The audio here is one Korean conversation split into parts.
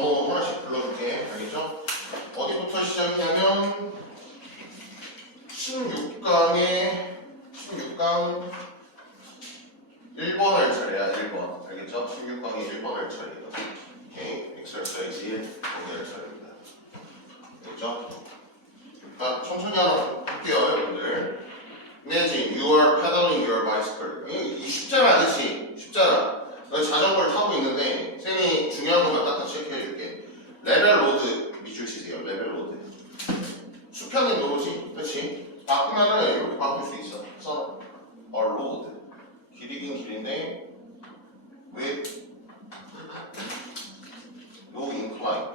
번호 하나씩 불러줄게. 알겠죠? 어디부터 시작이냐면 16강에 16강 1번 할 차례야. 1번. 알겠죠? 16강이 1번 할 차례야. 오케이. exercise 1 거기 할 차례입니다. 알겠죠? 자, 천천히 하나 볼게요, 여러분들. Imagine you are pedaling your bicycle. 이 쉽잖아, 그치? 쉽잖아. 너 자전거를 타고 있는데 쌤이 중요한 것만 딱 체크해줄게. 레벨 로드 밑줄 치세요. 레벨 로드. 수평인 도로지, 그렇지? 바꾸면은 이렇게 바꿀 수 있어. 써놔. 로드. 길이긴 길인데 with no incline.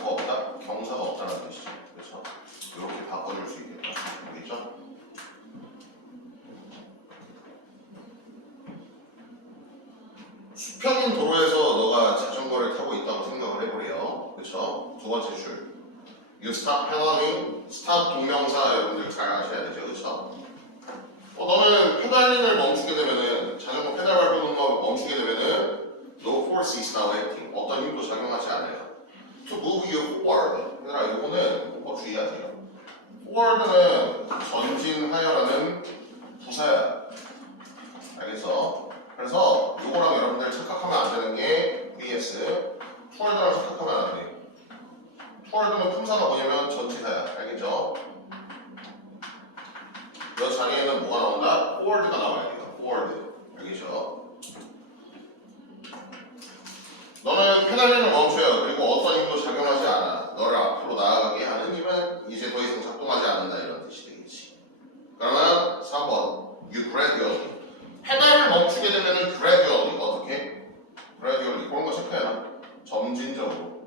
뭐가 없다? 경사가 없다는 뜻이죠. 그렇죠? 이렇게 바꿔줄 수 있겠다. 알겠죠? 수평인 도로에서 너가 자전거를 타고 있다고 생각을 해보래요. 그쵸? 두 번째 줄. You stop pedaling. stop 동명사 여러분들 잘 아셔야 되죠. 그쵸? 너는 페달링을 멈추게 되면은, 자전거 페달 밟는 거 멈추게 되면은 no force is now acting. 어떤 힘도 작용하지 않아요. To move you forward. 얘들아, 이거는 꼭 주의해야 돼요. forward는 전진하여라는 부사야. 알겠어? 그래서 요거랑 여러분들 착각하면 안 되는 게 vs forward랑 착각하면 안 돼. forward는 품사가 뭐냐면 전치사야. 알겠죠? 이 자리에는 뭐가 나온다? forward가 나와야 돼요. forward. 알겠죠? 너는 페달링을 멈춰요. 그리고 어떤 힘도 작용하지 않아. 너를 앞으로 나아가게 하는 힘은 이제 더 이상 작동하지 않는다. 이런 뜻이 되겠지. 그러면 3번 You gradually. 페달을 멈추게 되면 gradually. 어떻게? gradually. 그런 거 체크해라. 점진적으로.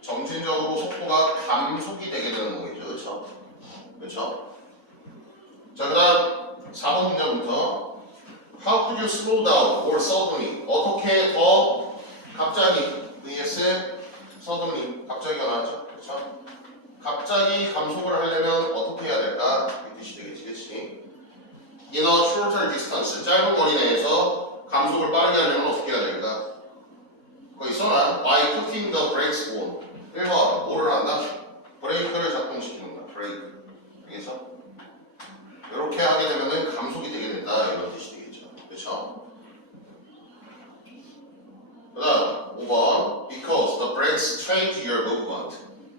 점진적으로 속도가 감속이 되게 되는 거겠죠. 그렇죠? 그렇죠? 자, 그 다음 4번 문제부터 How could you slow down or suddenly? 어떻게 더 갑자기 vs suddenly 갑자기가 나왔죠? 그렇죠? 갑자기 감속을 하려면 어떻게 해야 될까? 이 뜻이 되겠지, 그렇지? In a shorter distance, 짧은 거리 내에서 감속을 빠르게 하려면 어떻게 해야 될까? 거기 써놔. By putting the brakes on. 1번, 뭐를 한다? 브레이크를 작동시키는 거야. 브레이크. 알겠어? 이렇게 하게 되면은 감속이 되게 된다. 이런 뜻이 되겠죠. 그렇죠? 그 다음 5번 Because the brakes change your movement.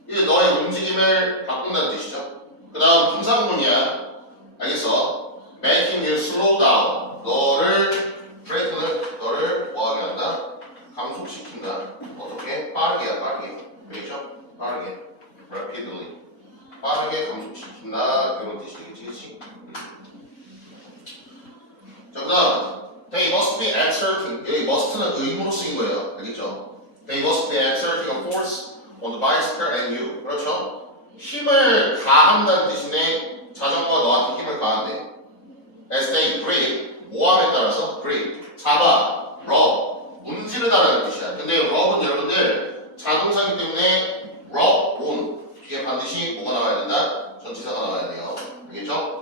이게 너의 움직임을 바꾼다는 뜻이죠. 그 다음 분사구문이야. 알겠어? Making you slow down. 브레이크는 너를 뭐하게 한다? 감속시킨다. 어떻게? 빠르게야, 빠르게. 알겠죠? 빠르게. Rapidly. 빠르게 감속시킨다. 이런 뜻이 되겠지, 그치? 자, 그 다음 They must be exerting. 여기 must는 의무로 쓰인 거예요. 알겠죠? They must be exerting a force on the bicycle and you. 그렇죠? 힘을 가한다는 뜻인데 자전거가 너한테 힘을 가한대. As they grip. 모함에 따라서 grip. 잡아. rub. 문지르다라는 뜻이야. 근데 rub은 여러분들 자동사기 때문에 rub on. 뒤에 반드시 뭐가 나와야 된다? 전치사가 나와야 돼요. 알겠죠?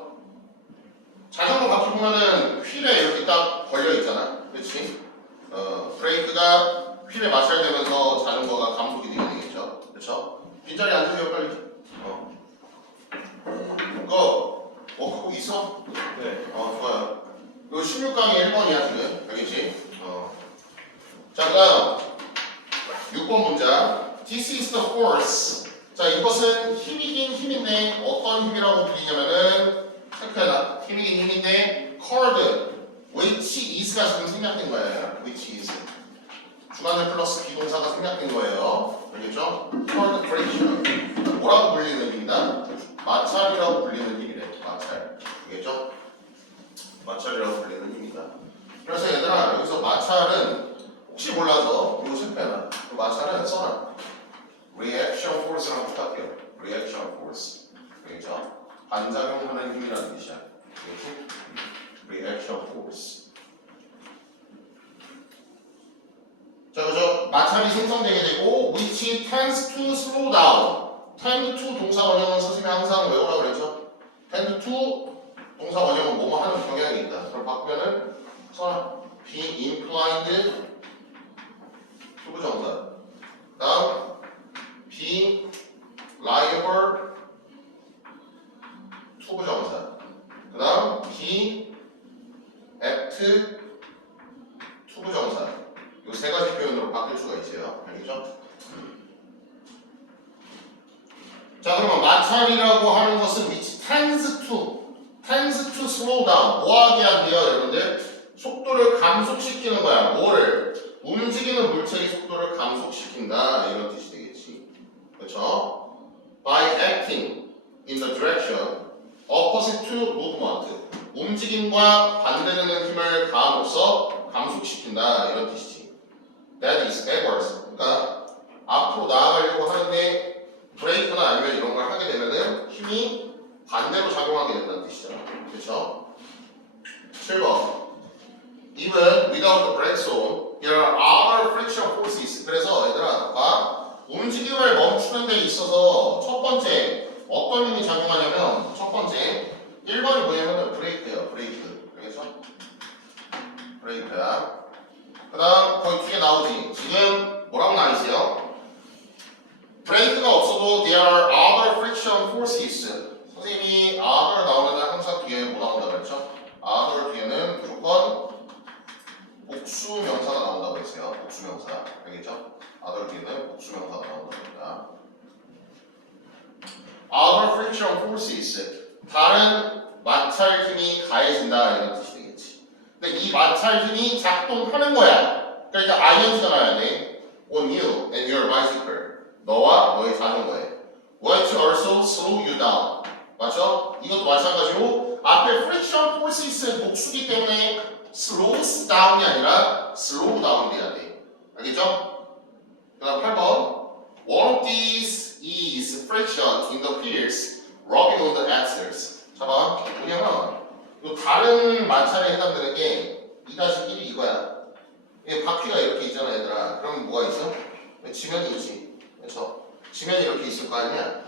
자전거 바퀴 보면은 휠에 이렇게 딱 걸려 있잖아. 그렇지? 브레이크가 휠에 마찰되면서 자전거가 감속이 되게 되겠죠. 그렇죠? 빈자리 앉으세요, 빨리. 그거 있어? 네. 좋아요. 이거 16강이 1번이야, 지금. 알겠지? 자, 그다음 6번 문장. This is the force. 자, 이것은 힘이긴 힘인데 어떤 힘이라고 불리냐면은 체크해라. 힘이긴 힘인데 called which is가 지금 생략된 거예요. which is 주관절 플러스 비동사가 생략된 거예요. 알겠죠? called friction. 뭐라고 불리는 힘이다? 마찰이라고 불리는 힘이래. 마찰. 알겠죠? 마찰이라고 불리는 힘이다. 그래서 얘들아, 여기서 마찰은 혹시 몰라서 이거 체크해라. 그 마찰은 써놔. reaction force랑 똑같아요. reaction force. 알겠죠? 반작용하는 힘이라는 뜻이야. 알겠지? reaction force. 자, 그죠? 마찰이 생성되게 되고 which tends to slow down. tend to 동사 원형은 선생님이 항상 외우라고 그랬죠? tend to 동사 원형은 뭐뭐 하는 경향이 있다. 그럼 바꾸면은 써놔. be inclined to 부정사. act, 투부정사 요 세 가지 표현으로 바뀔 수가 있어요. 알겠죠? 자, 그러면 마찰이라고 하는 것은 which tends to slow down. 뭐 하게 한대요, 여러분들? 속도를 감속시키는 거야. 뭐를? 움직이는 물체의 속도를 감속시킨다. 이런 뜻이 되겠지. 그렇죠? By acting in the direction opposite to movement. 움직임과 반대되는 힘을 가함으로써 감속시킨다. 이런 뜻이지. That is backwards. 그러니까 앞으로 나아가려고 하는데 브레이크나 아니면 이런 걸 하게 되면은 힘이 반대로 작용하게 된다는 뜻이잖아. 그렇죠? 7번. Even without the brake zone, there are other friction forces. 그래서 얘들아, 봐. 움직임을 멈추는 데 있어서 첫 번째 어떤 힘이 작용하냐면 첫 번째 1번이 뭐냐면 브레이크예요. 브레이크. 알겠죠? 브레이크야. 그 다음 거기 뒤에 나오지. 지금 뭐라고 나와있어요? 브레이크가 없어도 there are other friction forces. 선생님이 other 나오면 항상 뒤에 뭐 나온다고 그랬죠? other 뒤에는 무조건 복수명사가 나온다고 했어요. 복수명사. 알겠죠? other 뒤에는 복수명사가 나온다고 합니다. other friction forces. 다른 마찰 힘이 가해진다. 이런 뜻이 되겠지. 근데 이 마찰 힘이 작동하는 거야. 그러니까 ing가 나와야 돼. on you and your bicycle. 너와 너의 자전거에. Which also slow you down. 맞죠? 이것도 마찬가지로 앞에 friction forces 복수기 때문에 slows down이 아니라 slow down 돼야 돼. 알겠죠? 그 다음 8번. One of these is friction in the wheels rubbing on the axles. 봐봐. 뭐냐면 이 다른 마찰에 해당되는 게 2-1이 이거야. 바퀴가 이렇게 있잖아, 얘들아. 그럼 뭐가 있어? 지면이 있지. 그렇죠? 지면이 이렇게 있을 거 아니야?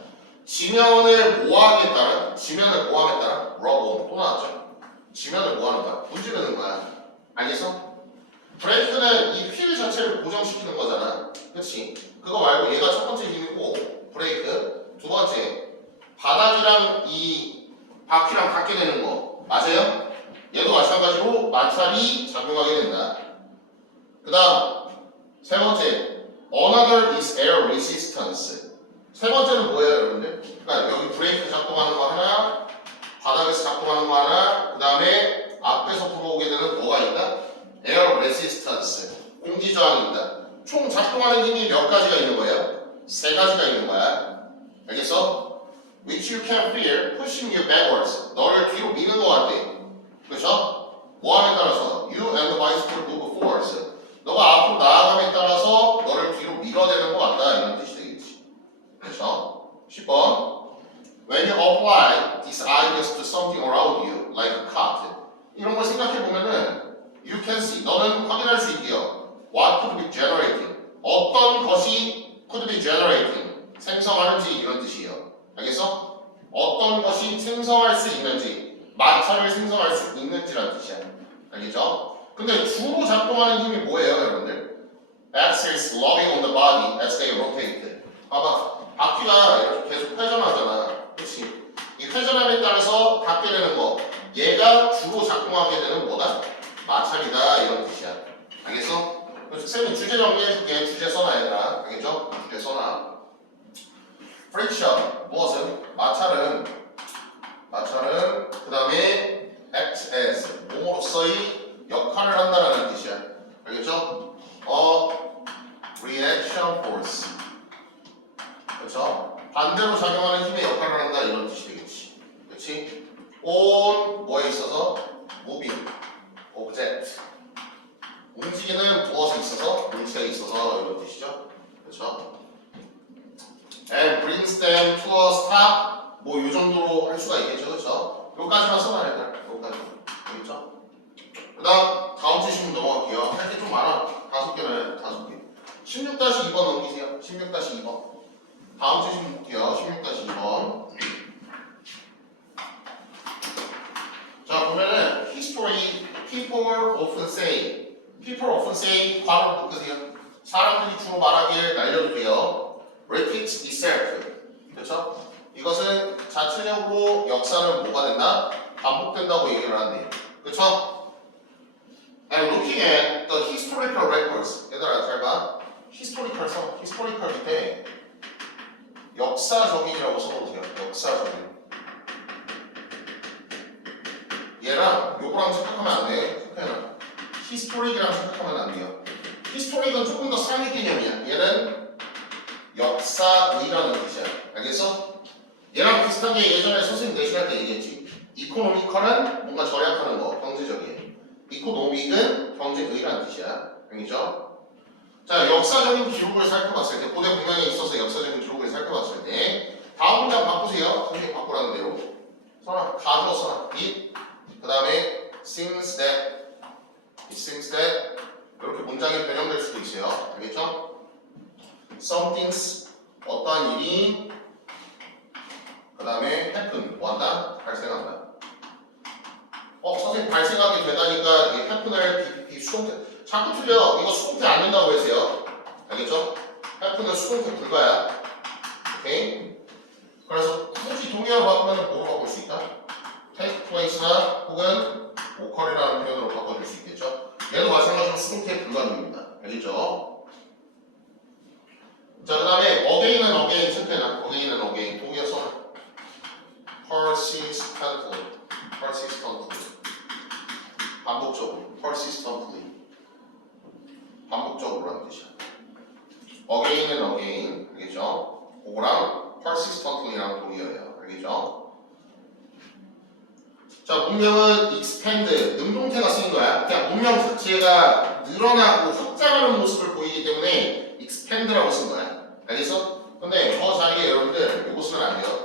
지면을 모함에 따라 rub on 또 나왔죠? 지면을 뭐하는 거야? 문지르는 거야. 알겠어? 브레이크는 이 휠 자체를 고정시키는 거잖아. 그렇지? 그거 말고 얘가 첫 번째 힘이고 브레이크. 두 번째 바닥이랑 이 바퀴랑 닿게 되는 거 맞아요? 얘도 마찬가지로 마찰이 작용하게 된다. 그 다음 세 번째 Another is air resistance. 세 번째는 뭐예요, 여러분들? 그러니까 여기 브레이크 작동하는 거 하나, 바닥에서 작동하는 거 하나, 그 다음에 앞에서 불어오게 되는 뭐가 있다? air resistance. 공기 저항이 있다. 총 작동하는 힘이 몇 가지가 있는 거예요? 세 가지가 있는 거야. 알겠어? Which you can feel pushing you backwards. 너를 뒤로 미는 것 같아. 그렇죠? 뭐함에 따라서 you and the bicycle move forwards. 너가 앞으로 나아감에 따라서 너를 뒤로 밀어내는 것 같다. 이런 뜻이 되겠지. 그렇죠? 10번. When you apply these ideas to something around you, like a cot. 이런 걸 생각해 보면은 you can see. 너는 확인할 수 있게요. What could be generating. 어떤 것이 could be generating. 생성하는지 이런 뜻이에요. 알겠어? 어떤 것이 생성할 수 있는지, 마찰을 생성할 수 있는지라는 뜻이야. 알겠죠? 근데 주로 작동하는 힘이 뭐예요, 여러분들? Axles rubbing on the body as they rotate. 봐봐, 바퀴가 이렇게 계속 회전하잖아. 그렇지? 이 회전함에 따라서 닿게 되는 거, 얘가 주로 작동하게 되는 뭐다? 마찰이다, 이런 뜻이야. 알겠어? 그래서 쌤이 주제 정리해줄게. 주제 써놔, 얘들아. 알겠죠? 주제 써놔. friction, 무엇은? 마찰은 그 다음에 act as, 몸으로서의 역할을 한다라는 뜻이야. 알겠죠? reaction force. 그렇죠? 반대로 작용하는 힘의 역할을 한다 이런 뜻이 되겠지. 그렇지? on 뭐에 있어서? moving object. 움직이는 무엇에 있어서? 물체에 있어서 이런 뜻이죠. 그렇죠? and brings them to a stop. 뭐 이 정도로 할 수가 있겠죠. 그렇죠? 여기까지만 써놔야 돼. 여기까지. 알겠죠? 그 다음 주시면 넘어갈게요. 할 게 좀 많아. 5개는 5개. 16-2번 넘기세요. 16-2번. 다음 주시면 볼게요. 16-2번. 자, 보면은 history, people often say 과로 묶으세요. 사람들이 주로 말하길 날려줄게요. repeat itself. 그렇죠? 이것은 자체적으로 역사는 뭐가 된다? 반복된다고 얘기를 하네요. 그렇죠? by looking at the historical records. 얘들아 잘 봐. historical 써. historical 밑에 역사적인이라고 써놓으세요. 역사적인. 얘랑 요거랑 생각하면 안 돼. 생각해놔. historic이랑 생각하면 안 돼요. historic은 조금 더 상위 개념이야. 얘는 역사의라는 뜻이야. 알겠어? 얘랑 비슷한 게 예전에 선생님 내신할 때 얘기했지. 이코노미컬은 뭔가 절약하는 거, 경제적인. 이코노믹은 경제의라는 뜻이야. 알겠죠? 자, 역사적인 기록을 살펴봤을 때, 고대 공명에 있어서 역사적인 기록을 살펴봤을 때, 다음 문장 바꾸세요. 선생님 바꾸라는 대로. 써놔. 가져 써놔. it. 그 다음에 since that. 이렇게 문장이 변형될 수도 있어요. 알겠죠? something's 어떠한 일이 그 다음에 happen 뭐한다? 발생한다. 선생님 발생하게 되다니까 이게 happen을 PPP 수동태 자꾸 틀려. 이거 수동태 안 된다고 했어요. 알겠죠? happen은 수동태 불가야. 오케이? 그래서 굳이 동의어로 바꾸면 뭐로 바꿀 수 있다? take place나 혹은 occur이라는 표현으로 바꿔줄 수 있겠죠? 얘도 마찬가지로 수동태 불가능입니다. 알겠죠? 자, 그 다음에 again은 again 체크해놔. again은 again 동의어 써놔. persistently 반복적으로 persistently 반복적으로라는 뜻이야. again은 again 알겠죠? 그거랑 persistently랑 동의어예요. 알겠죠? 자, 문명은 expand 능동태가 쓰인 거야. 그냥 문명 자체가 늘어나고 확장하는 모습을 보이기 때문에 expand라고 쓴 거야. 알겠어? 근데 더 잘하게 여러분들 이거 쓰면 안 돼요.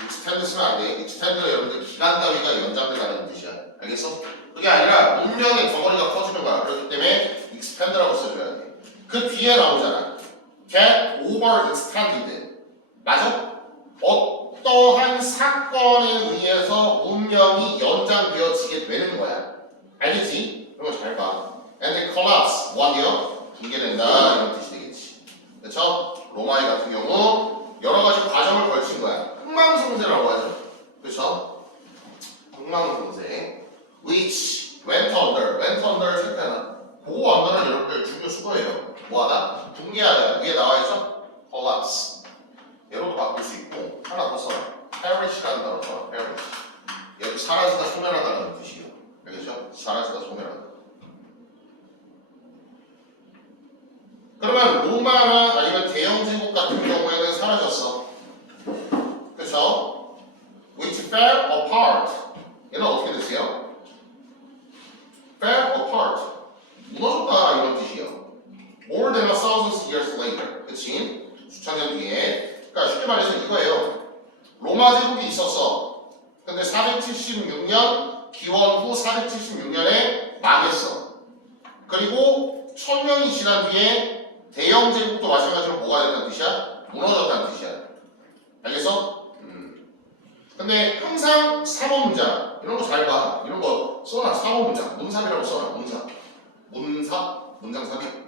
extend 쓰면 안 돼. extend는 여러분들 기간 따위가 연장된다는 뜻이야. 알겠어? 그게 아니라 문명의 덩어리가 커지는 거야. 그렇기 때문에 expand라고 써줘야 돼. 그 뒤에 나오잖아. get overextended. 맞아? 어떠한 사건에 의해서 문명이 연장되어지게 되는 거야. 알겠지? 그런 거 잘 봐. And then collapse. 뭐하게요? 붕괴된다. 이런 뜻이 되겠지. 그쵸? 로마의 같은 경우 여러 가지 과정을 걸친 거야. 흥망성쇠라고 하죠. 그쵸? 흥망성쇠. Which went under. went under 색깔은 고 under는 여러분들 중요 수거예요. 뭐하다? 붕괴하다. 위에 나와있죠? collapse. 얘로도 바꿀 수 있고 하나 더 써라. perish라는 단어 써라. perish. 여기 사라지다 소멸하다는 뜻이에요. 알겠죠? 사라지다 소멸하다. 그러면 로마나 아니면 대영 제국 같은 경우에는 사라졌어. 그쵸? which fell apart. 얘는 어떻게 되세요? fell apart. 무너졌다 이런 뜻이에요. more than 1,000 years later. 그치? 수천 년 뒤에. 그러니까 쉽게 말해서 이거예요. 로마 제국이 있었어. 근데 476년 기원 후 476년에 망했어. 그리고 1000년이 지난 뒤에 대영 제국도 마찬가지로 뭐가 된다는 뜻이야? 무너졌다는 뜻이야. 알겠어? 근데 항상 사모문장 이런 거 잘 봐. 이런 거 써놔. 사모문장 문삽이라고 써놔. 문삽 문장 삽입.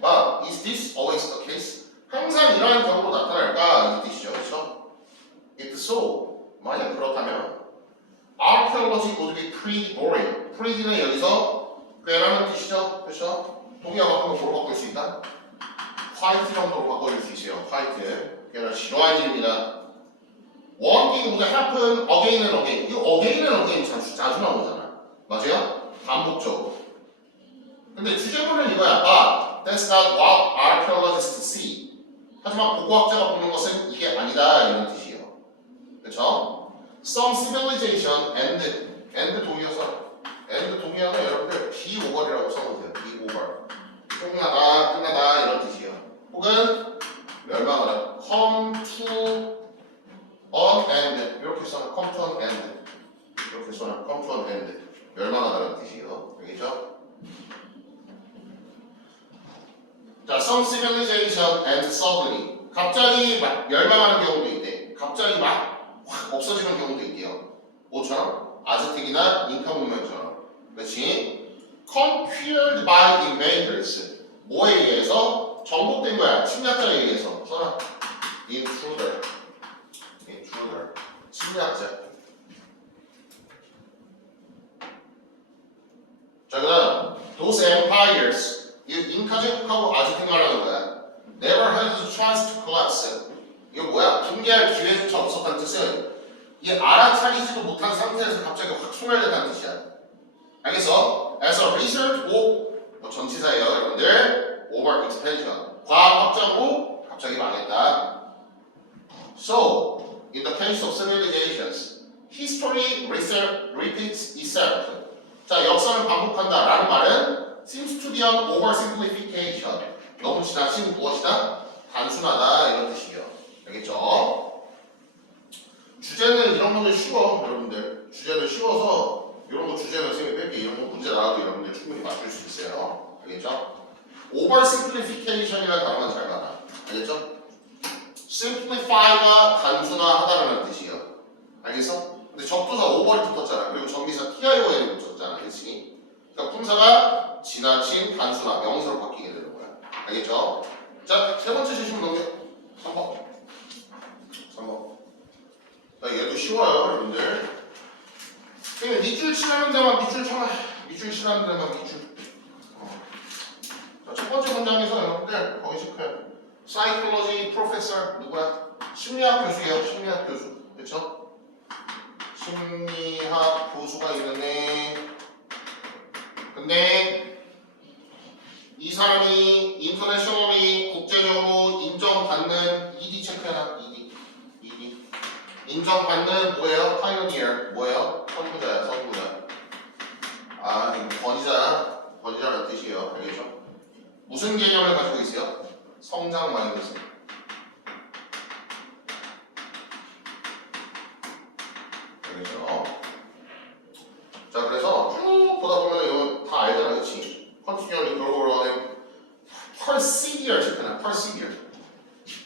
But is this always the case? 항상 이러한 경우로 나타날까? 이 뜻이죠. 그렇죠? If so, 만약 그렇다면 archaeology would be pretty boring. pretty는 여기서 꽤라는 뜻이죠. 그렇죠? 동의어 바꾸면 뭐로 바꿀 수 있다? quite 정도로 바꿔줄 수 있어요. quite. 꽤나 싫어하는 일입니다. one thing would happen again and again. 이 again and again 자주 나오잖아. 맞아요? 반복적으로. 근데 주제문은 이거야. But that's not what archaeologists see. 하지만 고고학자가 보는 것은 이게 아니다 이런 뜻이에요. 그렇죠? Some civilization and 동의어서 and 동의어는 여러분들 be over이라고 써보세요. be over. 끝나다 이런 뜻이에요. 혹은 멸망하다. come to an end 이렇게 써놔. come to an end 이렇게 써놔. come to an end 멸망하다는 뜻이에요. 알겠죠? 자, some civilization and suddenly 갑자기 막 멸망하는 경우도 있대. 갑자기 막 확 없어지는 경우도 있대요. 뭐처럼? 아즈텍이나 잉카 문명처럼. 그렇지? Conquered by invaders. 뭐에 의해서? 정복된 거야. 침략자에 의해서. 써라. Intruder. 침략자. 자, 그다음 those empires 이 잉카 제국하고 아즈텍 말하는 거야. Never had the chance to collapse. 이거 뭐야? 붕괴할 기회조차 없었다는 뜻은 이 알아차리지도 못한 상태에서 갑자기 확 소멸됐다는 뜻이야. 알겠어? As a result of 뭐 전치사예요, 여러분들. Over expansion. 과학 확장으로 갑자기 망했다. So, in the case of civilizations, history repeats itself. 자, 역사는 반복한다 라는 말은 seems to be an oversimplification. 너무 지나친 무엇이다? 단순하다 이런 뜻이에요. 알겠죠? 주제는 이런 것들 쉬워, 여러분들. 주제는 쉬워서 이런 거 주제는 쌤이 뺄게. 이런 거 문제 나와도 여러분들 충분히 맞출 수 있어요. 알겠죠? oversimplification이라는 단어만 잘 봐라. 알겠죠? simplify가 단순화하다라는 뜻이에요. 알겠어? 근데 접두사 over이 붙었잖아. 그리고 정비사 TION이 붙었잖아. 그치? 그러니까 품사가 지나친 단순화, 명사로 바뀌게 되는 거야. 알겠죠? 자, 세 번째 주시면 넘겨. 3번. 3번. 자, 얘도 쉬워요, 여러분들. 그냥 밑줄 치라는 데만 밑줄 쳐라. 밑줄 치라는 데만 밑줄. 자, 첫 번째 문장에서 여러분들 거기 체크해요. 사이콜로지 프로페서 누구야? 심리학 교수예요. 심리학 교수. 그쵸? 심리학 교수가 있는데 근데 이 사람이 인터내셔널리 국제적으로 인정받는 ED 체크해라. ED 인정받는 뭐예요? 파이오니어 뭐예요? 선구자야. 선구자. 아 이거 권위자라는 뜻이에요. 알겠죠? 무슨 개념을 가지고 있어요? 성장 마인드셋. 알겠죠? 자 그래서 쭉 보다 보면 이거 다 알잖아. 그치? continually growing persevere 체크나 persevere.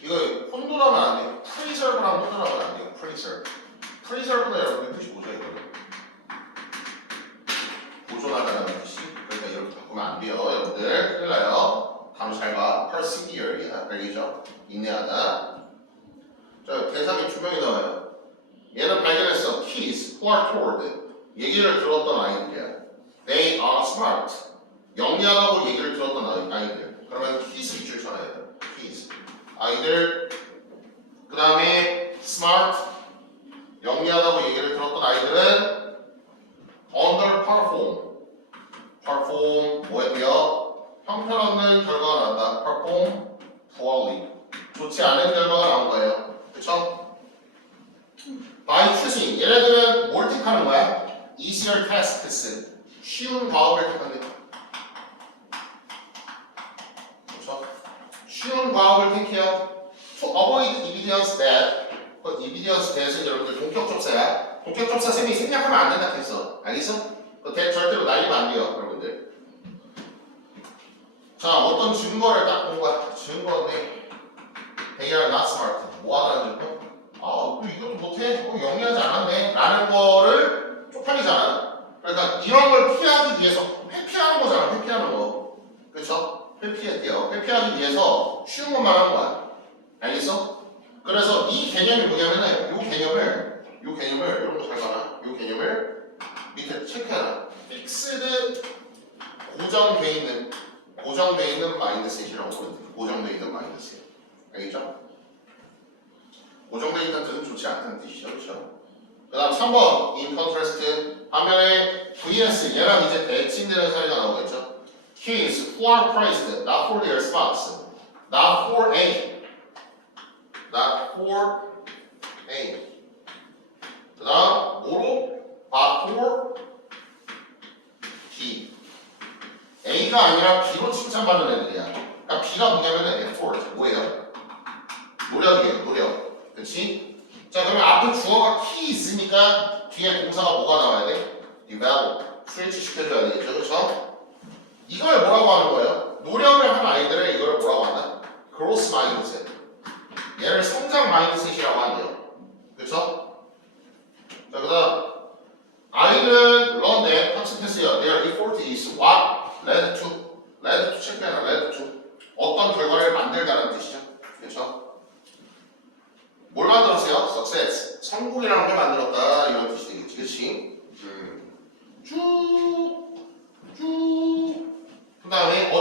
이거 혼돈하면 안 돼요. preserve랑 혼돈하면 안 돼요. preserve는 여러분들 뜻이 뭐죠? 이거는 보존하다라는 뜻이. 그러니까 이렇게 바꾸면 안 돼요. 여러분들 큰일 나요. 단어 잘 봐. persevere이야. 알겠죠? 인내하다. 자 대상이 두 명이 나와요. 얘는 발견했어. Kids who are told. 얘기를 들었던 아이들이야. They are smart. 영리하다고 얘기를 들었던 아이들. 그러면 kids 밑줄 쳐놔야 돼. kids. 아이들. 그 다음에 smart. 영리하다고 얘기를 들었던 아이들은 underperform. perform 뭐였고요? 형편없는 결과가 나온다. perform poorly. 좋지 않은 결과가 나온 거예요. 그쵸? by choosing. 얘네들은 뭘 택하는 거야? easier tasks. 쉬운 과업을 택한대. 그쵸? 쉬운 과업을 택해요. to avoid evidence that. 그 evidence that은 여러분들 동격접사야. 동격접사 쌤이 생략하면 안 된다 했어. 알겠어? 그 that 절대로 날리면 안 돼요. 여러분들. 자, 어떤 증거를 딱 본 거야. 증거인데 they are not smart. 뭐 하다는 증거? 아, 또 이것도 못해? 영리하지 않았네. 라는 거를 쪽팔리잖아. 그러니까 이런 걸 피하기 위해서 회피하는 거잖아. 회피하는 거. 그쵸? 회피하기 위해서 쉬운 것만 한 거야. 알겠어? 그래서 이 개념이 뭐냐면은 요 개념을 이런 거 잘 봐라. 요 개념을 밑에 체크해라. 픽스드 고정돼 있는 마인드셋이라고 부르는데 고정돼 있는 마인드셋. 알겠죠? 고정돼 있다는 뜻은 좋지 않다는 뜻이죠. 그렇죠? 그 다음 3번 in contrast 반면에 vs 얘랑 이제 대칭되는 사례가 나오겠죠. Kids who are praised not for their smarts, not for A. 그 다음 뭐로? but for B. A가 아니라 B로 칭찬받는 애들이야. 그러니까 B가 뭐냐면 effort. 뭐예요? 노력이에요. 노력. 그치? 자 그러면 앞에 주어가 key 있으니까 뒤에 동사가 뭐가 나와야 돼? develop. 스위치 시켜줘야 되겠죠. 그쵸? 이걸 뭐라고 하는 거예요? 노력을 한 아이들을 이걸 뭐라고 하나? growth mindset. 얘를 성장 마인드셋이라고 한대요. 그쵸? 자 그 다음 아이는 learn that 학습했어요. Their effort is what led to 체크해라. led to 어떤 결과를 만들다는 뜻이죠. 그쵸? 뭘 만들었어요? success. 성공이라는 걸 만들었다. 이런 뜻이 되겠지. 그치? 쭉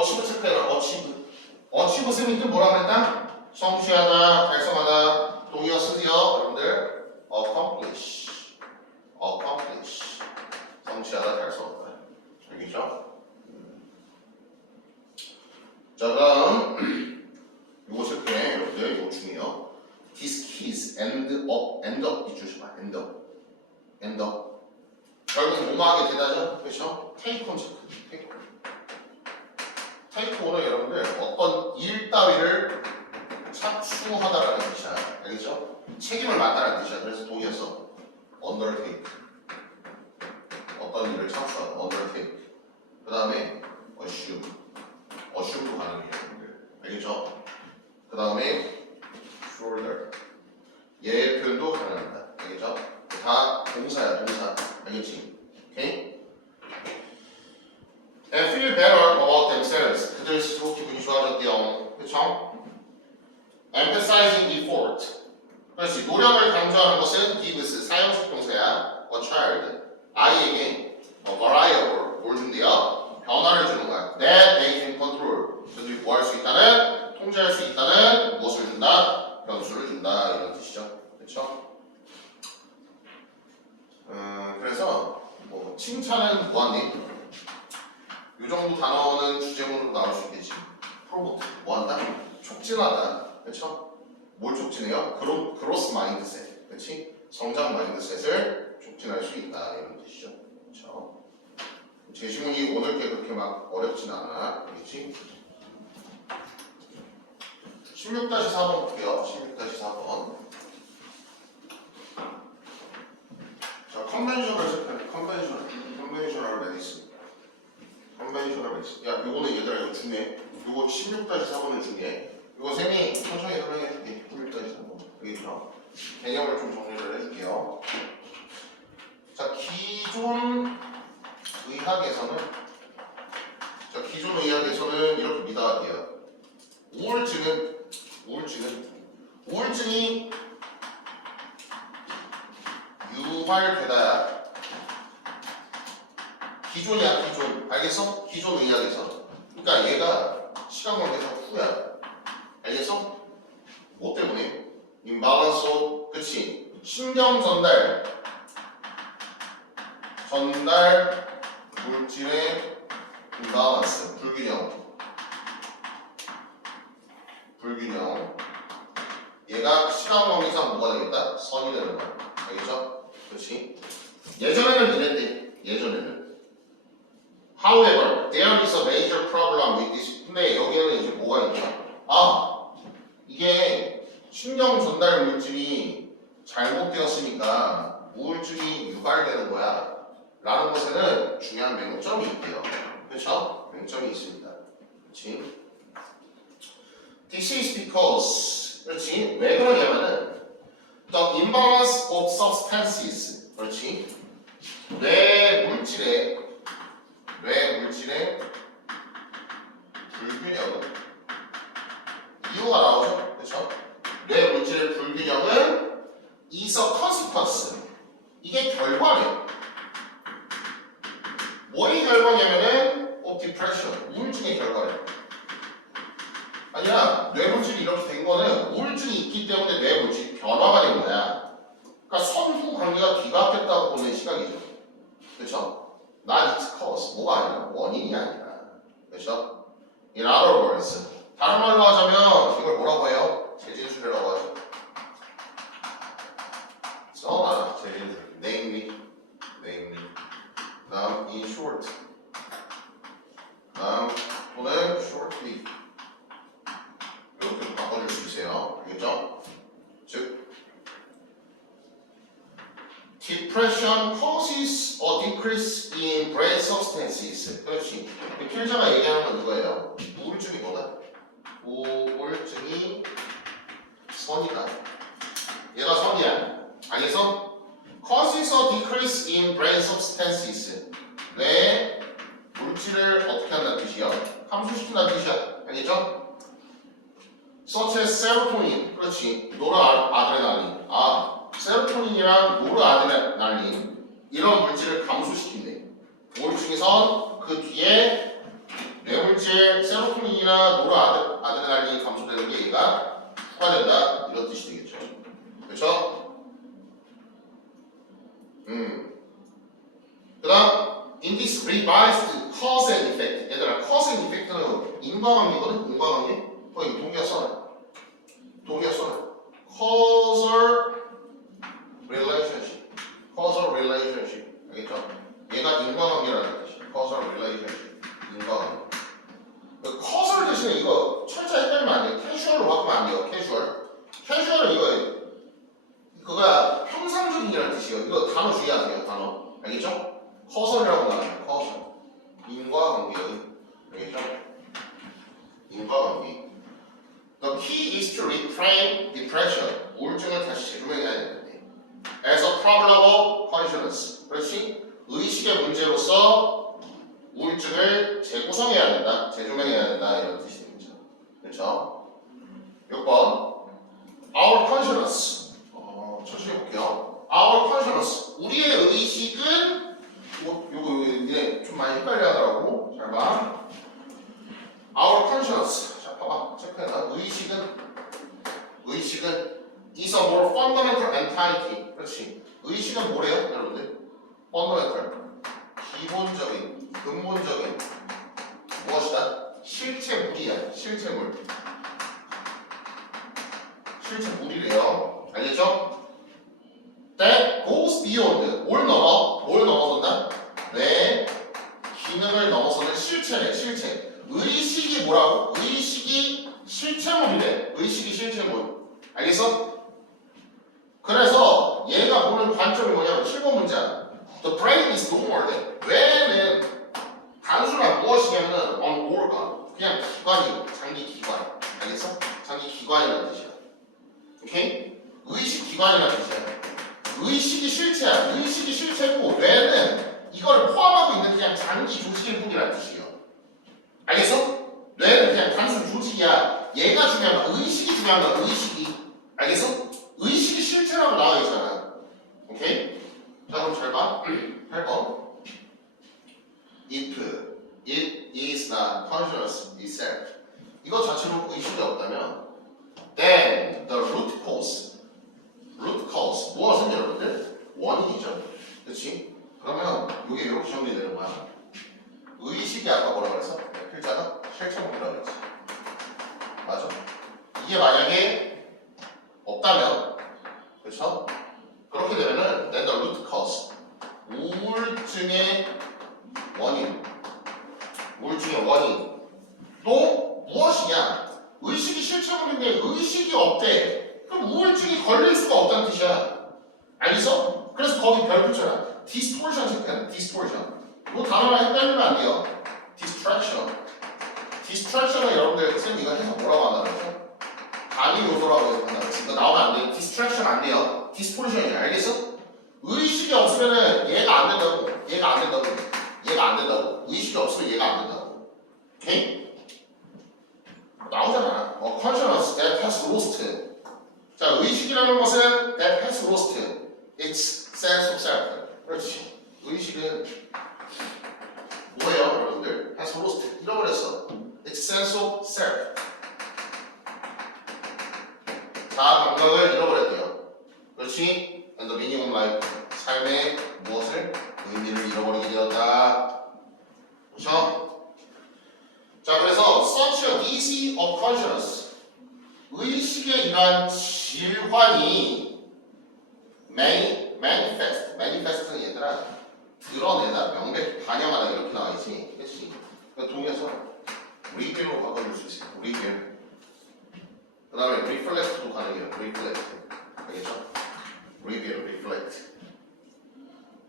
어치브 체크해라. 어치브 쌤이 또 뭐라 그랬다? 성취하다, 달성하다, 동의어 쓰세요. 여러분들 accomplish 성취하다, 달성하다. 알겠죠? 자, 그다음 요거 체크해. 여러분들 요거 중요해요. This keys end up 이 주시 봐. end up 결국 뭐하게 되다죠? 그렇죠? take on 체크. take on은 여러분들 어떤 일 따위를 착수하다라는 뜻이야. 알겠죠? 책임을 맡다라는 뜻이야. 그래서 동의어서 undertake 어떤 일을 착수하다. undertake 그 다음에 assume도 가능해요. 여러분들 알겠죠? 그 다음에 shoulder 얘의 표현도 가능합니다. 알겠죠? 다 동사야. 동사 알겠지? 오케이? And feel better about themselves. 그들 스스로 기분이 좋아졌대요. 그쵸? Emphasizing effort. 그렇지. 노력을 강조하는 것은 gives 사용식 동사야. A child. 아이에게 a variable 뭘 준대요? 변화를 주는 거야. That they can control. 그들이 뭐 할 수 있다는? 통제할 수 있다는 무엇을 준다? 변수를 준다. 이런 뜻이죠. 그쵸? 그래서 뭐 칭찬은 뭐하니? 이 정도 단어는 주제문으로 나올 수 있겠지. 프로모트 뭐한다? 촉진하다. 그렇죠? 뭘 촉진해요? 그로스 마인드셋. 그렇지? 성장 마인드셋을 촉진할 수 있다. 이런 뜻이죠. 그렇죠? 제시문이 오늘 게 그렇게 막 어렵진 않아. 그렇지? 16-4번 볼게요. 16-4번. 자, 컨벤셔널 체크해. 컨벤셔널 메디슨. 컨벤셔널 메디슨. 야, 요거는 얘들아 이거 중요해. 요거 16-4번은 중요해. 요거 쌤이 천천히 설명해 줄게. 16-4번. 알겠죠? 개념을 좀 정리를 해줄게요. 자, 기존 의학에서는 이렇게 미달할게요. 우울증이 유발되다야. 기존이야, 기존. 알겠어? 기존 의학에서. 그러니까 얘가 시간관계상 후야. 알겠어? 뭐 때문에? 임발란스, 그치? 신경 전달 물질의 임발란스, 불균형. 얘가 시간관계상 뭐가 되겠다? 선이 되는 거야. 알겠죠? 그렇지? 예전에는 이랬대. However, there is a major problem with this. 근데 여기에는 이제 뭐가 있냐? 이게 신경 전달 물질이 잘못되었으니까 우울증이 유발되는 거야. 라는 것에는 중요한 맹점이 있대요. 그렇죠? 맹점이 있습니다. 그렇지? This is because, 그렇지? 왜 그러냐면은 the imbalance of substances, 그렇지? 뇌 물질의 불균형은 이유가 나오죠? 그렇죠? 뇌 물질의 불균형은 is a consequence. 이게 결과래요. 뭐의 결과냐면은 of depression, 우울증의 결과래요. 아니야, 뇌물질이 이렇게 된 거는 우울증이 있기 때문에 뇌물질이 변화가 된 거야. 그러니까 선후 관계가 뒤바뀌었다고 보는 시각이죠. 그렇죠? not its cause, 뭐가 아니라 원인이 아니라. 그렇죠? In other words, 다른 말로 하자면 이걸 뭐라고 해요? 재진술이라고 하죠. 써놔, 재진술. Namely. 다음 in short. 다음 또는 shortly. 이렇게 좀 바꿔줄 수 있어요. 알겠죠? 즉 Depression causes a decrease in brain substances. 그렇지. 필자가 얘기하는 건 이거예요. 우울증이 뭐다? 우울증이 선이다. 얘가 선이야. 알겠어? Causes a decrease in brain substances. 뇌 물질을 어떻게 한다는 뜻이야? 감소시킨다는 뜻이야. 알겠죠? Such as serotonin. 그렇지. 노르아드레날린. 세로토닌이랑 노르아드레날린 이런 물질을 감소시킨대. 우울증에선 그 뒤에 뇌물질 물질 세로토닌이나 노르아드레날린이 감소되는 게 얘가 촉발된다 이런 뜻이 되겠죠. 그렇죠? 그다음 in this revised cause and effect. 얘들아 cause and effect는 인과관계거든. 인과관계. 거기 동기가 써놔. causal relationship. 알겠죠? 얘가 인과관계라는 뜻이야. causal relationship. 인과관계. causal 대신에 이거 철저히 헷갈리면 안 돼요. casual로 바꾸면 안 돼요. casual은 이거 그거야 평상적인이라는 뜻이에요. 이거 단어 주의하세요. 단어. 알겠죠? causal이라고 나와요. causal. 인과관계의. 알겠죠? 인과관계. The key is to reframe depression. 우울증을 다시 재조명해야 되는데. As a problem of consciousness. 그렇지? 의식의 문제로서 우울증을 재구성해야 된다. 재조명해야 된다. 이런 뜻이 되겠죠. 그렇죠? 6번. Our consciousness. 천천히 해볼게요. Our consciousness. 우리의 의식은 요거 이제 좀 많이 헷갈려 하더라고. 잘 봐. Our consciousness. 자, 봐봐. 체크해봐. 의식은 is a more fundamental entity. 그렇지. 의식은 뭐래요, 여러분들? fundamental. 기본적인, 근본적인 무엇이다? 실체물이야. 실체물이래요. 알겠죠? That goes beyond. 뭘 넘어선다? 뇌 기능을 넘어서는 실체래. 의식이 뭐라고? 의식이 실체물이래. 실체물. 알겠어? 그래서 얘가 보는 관점이 뭐냐면 7번 문장. The brain is no more than. 뇌는 단순한 무엇이냐면 on organ. 그냥 기관이, 장기 기관. 알겠어? 장기 기관이라는 뜻이야. 오케이? 의식 기관이라는 뜻이야. 의식이 실체야. 의식이 실체고 뇌는 이걸 포함하고 있는 그냥 장기 조직일 뿐이라는 뜻이에요. 알겠어? 뇌는 그냥 단순 조직이야. 얘가 중요한 거야. 의식이 중요한 거야. 의식이. 알겠어? 의식이 실체라고 나와 있잖아. 오케이? 자 그럼 잘 봐. 8번. If it is not conscious itself. 이거 자체로 의식이 없다면 then the root cause 무엇은 여러분들? 원인이죠. 그렇지? 그러면 이게 이렇게 정리되는 되는 거야. 의식이 아까 뭐라고 그랬어? 필자가 실체물이라고 그랬지. 맞아? 이게 만약에 없다면 그렇죠? 그렇게 되면은 then the root cause 우울증의 원인 또 무엇이냐? 의식이 실체물인데 의식이 없대. 그럼 우울증이 걸릴 수가 없다는 뜻이야. 알겠어? 그래서 거기 별 붙여라. distortion 체크해. distortion. 이 단어랑 헷갈리면 안 돼요. distraction은 여러분들 쌤 이거 해서 뭐라고 한다 그랬죠? 간이 요소라고 한다 그랬어. 이거 나오면 안 돼. distraction 안 돼요. distortion이야. 알겠어? 의식이 없으면은 얘가 안 된다고. 의식이 없으면 얘가 안 된다고. 오케이? 나오잖아. consciousness that has lost. 자, 의식이라는 것은 that has lost its sense of self. 그렇지. 의식은 뭐예요, 여러분들? has lost. 잃어버렸어. its sense of self. 자아 감각을 잃어버렸대요. 그렇지? And the meaning of life. 삶의 무엇을? 의미를 잃어버리게 되었다. 그렇죠? 자, 그래서 such a disease of consciousness. 의식의 이러한 질환이 manifest는 얘들아 드러내다, 명백히 반영하다 이렇게 나와있지. 그치? 그러니까 동의해서 reveal로 바꿔줄 수 있어요. reveal. 그 다음에 reflect도 가능해요. reflect. 알겠죠? reveal, reflect.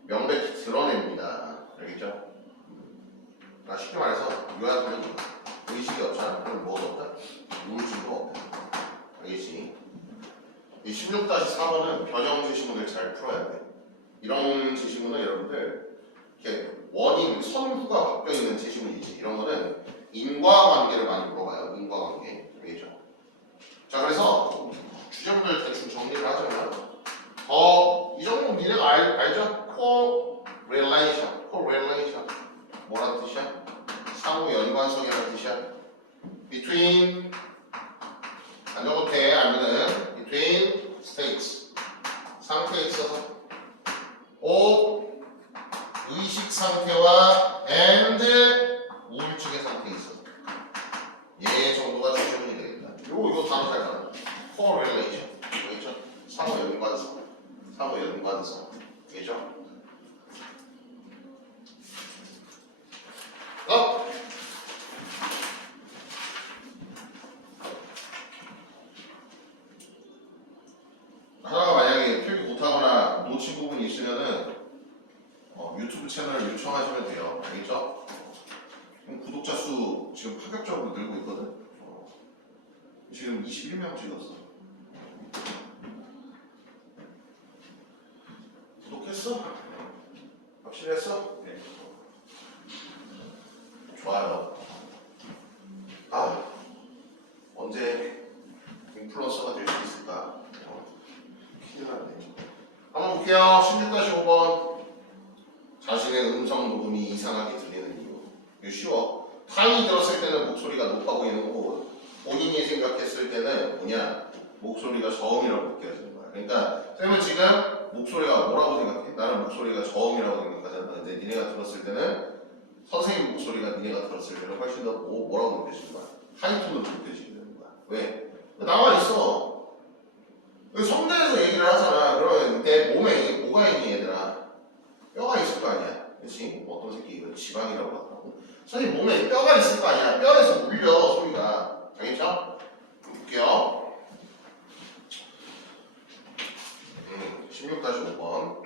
명백히 드러냅니다. 알겠죠? 쉽게 말해서 요약하면 의식이 없잖아. 그럼 뭐가 없다? 우울증도 없다. 알겠지? 이 16-4번은 변형 제시문을 잘 풀어야 돼. 이런 제시문은 여러분들 이렇게 원인, 선후가 바뀌어 있는 제시문이지. 이런 거는 인과관계를 많이 물어봐요. 인과관계. 알겠죠? 자, 그래서 주제문을 대충 정리를 하자면 이 정도는 니네가 알죠? correlation. 뭐라는 뜻이야? 상호 연관성이라는 뜻이야. and 우울증의 상태에 있어. 얘 정도가 추정이 되겠다. 요 단어 잘 알아. correlation. 알겠죠? 상호 연관성. 상호 연관성. 알겠죠? 하나가 만약에 필기 못하거나 놓친 부분이 있으면은 유튜브 채널을 요청하시면 돼요. 알겠죠? 구독자 수 지금 파격적으로 늘고 있거든. 지금 21명 찍었어. 구독했어? 확실했어? 네. 좋아요. 언제 인플루언서가 될 수 있을까? 기대하네. 한번 볼게요. 16-5번. 자신의 음성 녹음이 이상하게 들리는 이유. 이거 쉬워. 타인이 들었을 때는 목소리가 높아 보이는 거고, 본인이 생각했을 때는 뭐냐? 목소리가 저음이라고 느껴지는 거야. 그러니까 쌤은 지금 목소리가 뭐라고 생각해? 나는 목소리가 저음이라고 생각하잖아. 근데 니네가 들었을 때는 선생님 목소리가 니네가 들었을 때는 훨씬 더 뭐라고 느껴지는 거야? 하이톤으로 느껴지는 거야. 왜? 나와 있어. 성대에서 얘기를 하잖아. 그러면 내 몸에 뭐가 있니 얘들아? 뼈가 있을 거 아니야. 그치? 어떤 새끼 이거 지방이라고 하더라고. 선생님 몸에 뼈가 있을 거 아니야. 뼈에서 울려 소리가. 알겠죠? 볼게요. 16-5번.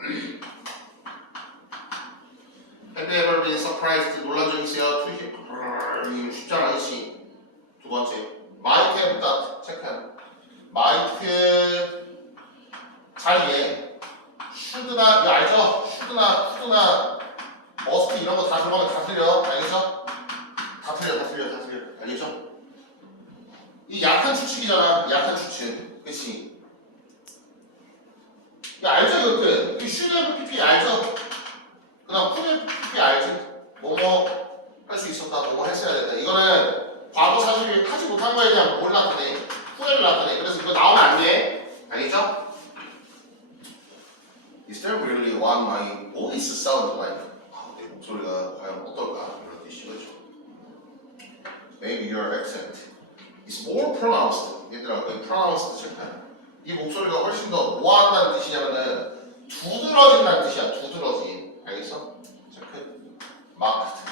Have you ever been surprised? 놀란 적 있어요? 이거 쉽잖아, 그치? 두 번째. Might have that. 체크해. Might 자리에 should나, 이거 알죠? should나, could나, must 이런 거 다 들어가면 다 틀려. 알겠죠? 다 틀려. 알겠죠? 이 약한 추측이잖아. 약한 추측. 그치? 이거 알죠, 이것들? 이 should have PP 알죠? 그 다음 could have PP 알지? 뭐뭐 할 수 있었다, 뭐뭐 했어야 됐다. 이거는 과거 사실을 하지 못한 거에 대한 뭘 나타내? 후회를 나타내. 그래서 이거 나오면 안 돼. 알겠죠? Is there really what my voice sounds like? 내 목소리가 과연 어떨까? 이런 뜻이죠. Maybe your accent is more pronounced. 얘들아, 그 pronounced 체크해. 이 목소리가 훨씬 더 뭐 한다는 뜻이냐면은 두드러진다는 뜻이야. 두드러진. 알겠어? 체크. marked.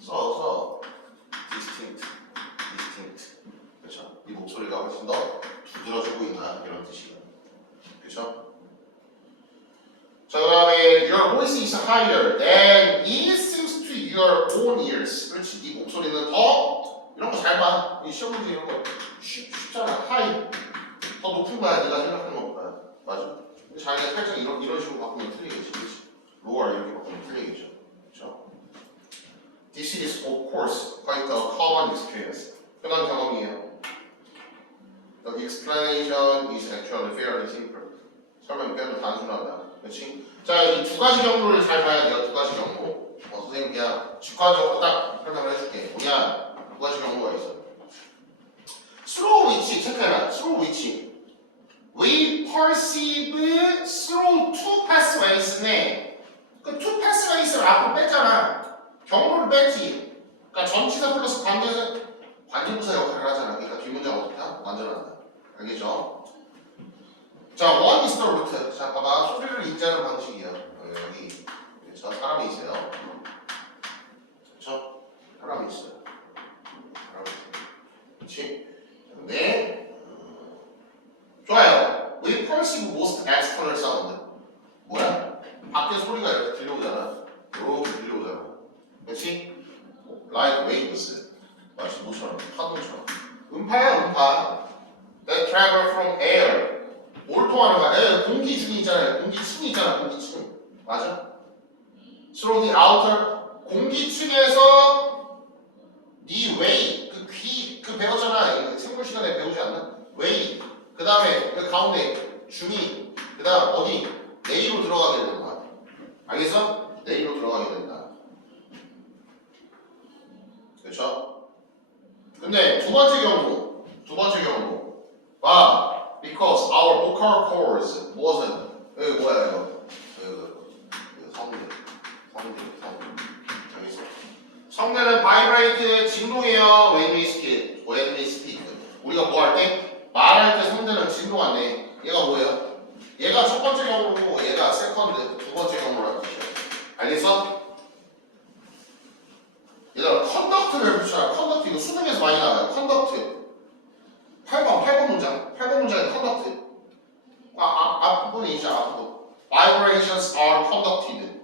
써서 distinct. 그렇죠? 이 목소리가 훨씬 더 두드러지고 있나 이런 뜻이야. 그렇죠? 자, 그다음에 your voice is higher than it seems to your own ears. 그렇지? 네 목소리는 더 이런 거 잘 봐. 이 시험 문제 이런 거 쉽잖아. high 더 높은 거야. 네가 생각하는 것보다. 맞아. 자기가 살짝 이런 식으로 바꾸면 틀리겠지. 그렇지? lower 이렇게 바꾸면 틀리겠죠. 그렇죠? This is of course quite a common experience. 흔한 경험이에요. The explanation is actually fairly simple. 설명이 꽤도 단순하다. 그렇지? 자, 이 두 가지 경로를 잘 봐야 돼요. 두 가지 경로. 선생님 그냥 직관적으로 딱 설명을 해줄게. 뭐냐? 두 가지 경로가 있어. through which 체크해라. through which we perceive through two pathways네. 그 two pathways를 앞으로 뺐잖아. 경로를 뺐지. 그러니까 전치사 플러스 관계부사 역할을 하잖아. 그러니까 뒷문장 어떻다? 완전한다. 알겠죠? 자, one is the root. 자, 봐봐. 소리를 인지하는 방식이에요. 여기. 그렇죠? 사람이 있어요. 그렇죠? 사람이 있어요. 그렇지? 근데 좋아요. We perceive most external sound. 뭐야? 밖에 소리가 이렇게 들려오잖아. 이렇게 들려오잖아. 그렇지? Like waves. 마치 뭐처럼, 파도처럼. 음파야, 음파. That travel from air. 뭘 통하는 거야? 공기층이 있잖아요. 공기층이 있잖아. 공기층. 맞아? Through the outer. 공기층에서 네 way. 그 배웠잖아. 생물 시간에 배우지 않나? way. 그 다음에 그 가운데 중이. 그 다음 어디? 내로 들어가게 되는 거야. 알겠어? 내로 들어가게 된다. 그렇죠? 근데 두 번째 경우. 봐. Because our vocal cords 무엇은? 여기 뭐야 이거? 성대. 정했어. 성대는 vibrate 진동해요. when we speak. when we speak. 우리가 뭐 할 때? 말할 때 성대는 진동한대. 얘가 뭐예요? 얘가 첫 번째 경우고 얘가 세컨드 두 번째 경우라는 뜻이야. 알겠어? 얘들아 컨덕트를 붙여라. 컨덕트 이거 수능에서 많이 나와요. 컨덕트 8번 문장에 컨덕트 앞부분이 있죠. 앞부분 vibrations are conducted.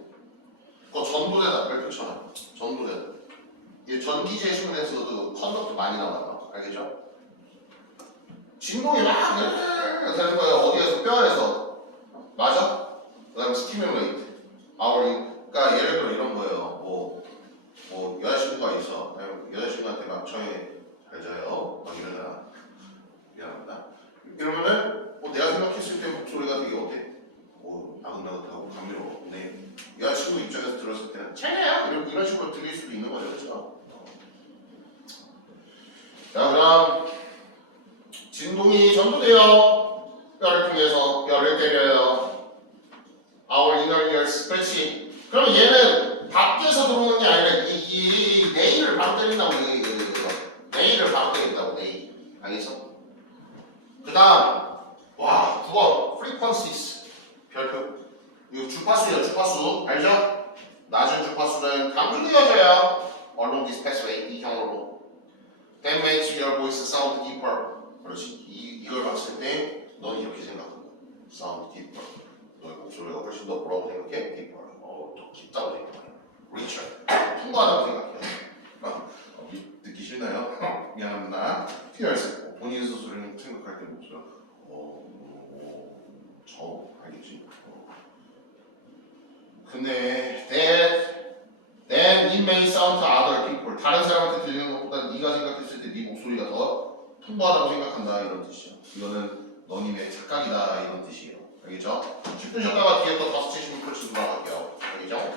그거 전도되다 별표처럼 전도되다. 이게 전기제 시문에서도 컨덕트 많이 나와요. 알겠죠? 진동이 막 되는 거예요. 어디에서? 뼈에서. 맞아? 그 다음에 stimulate. 그러니까 예를 들어 이런 거예요. 뭐 여자친구가 있어. 여자친구한테 막 저희 잘 자요. 막 이러잖아. 미안합니다. 이러면은 내가 생각했을 때 목소리가 되게 어때? 나긋나긋하고 감미로워. 근데 여자친구 입장에서 들었을 때는 잘해요. 이런 식으로 들릴 수도 있는 거죠. 그렇죠? 자 그럼 진동이 전도돼요. 뼈를 통해서 뼈를 때려요. Our inner ears. 그렇지. 그럼 얘는 밖에서 들어오는 게 아니라 이 네일을 바로 때린다고 네일을 바로 때린다고 네일. 알겠어? 그 다음 와 9번 frequencies 별표. 이거 주파수예요. 주파수 알죠? 낮은 주파수는 강조되어져요. along this pathway 이 경우로. That makes your voice sound deeper. 그렇지. 이걸 봤을 때 넌 이렇게 생각한다. Sound deeper. 너의 목소리가 훨씬 더 뭐라고 생각해? Deeper. 더 깊다고 생각해. Richer. 풍부하다고 생각해. 듣기 싫나요? 미안합니다. Tears. 본인 스스로는 생각할 때 목소리. 알겠지? 근데 then it may sound to other people. 다른 사람한테 들리는 것보다 네가 생각했을 때 네 목소리가 더 풍부하다고 생각한다 이런 뜻이야. 이거는 너님의 착각이다 이런 뜻이에요. 알겠죠? 10분 쉬었다가 뒤에 또 5시 16분씩 돌아갈게요. 알겠죠?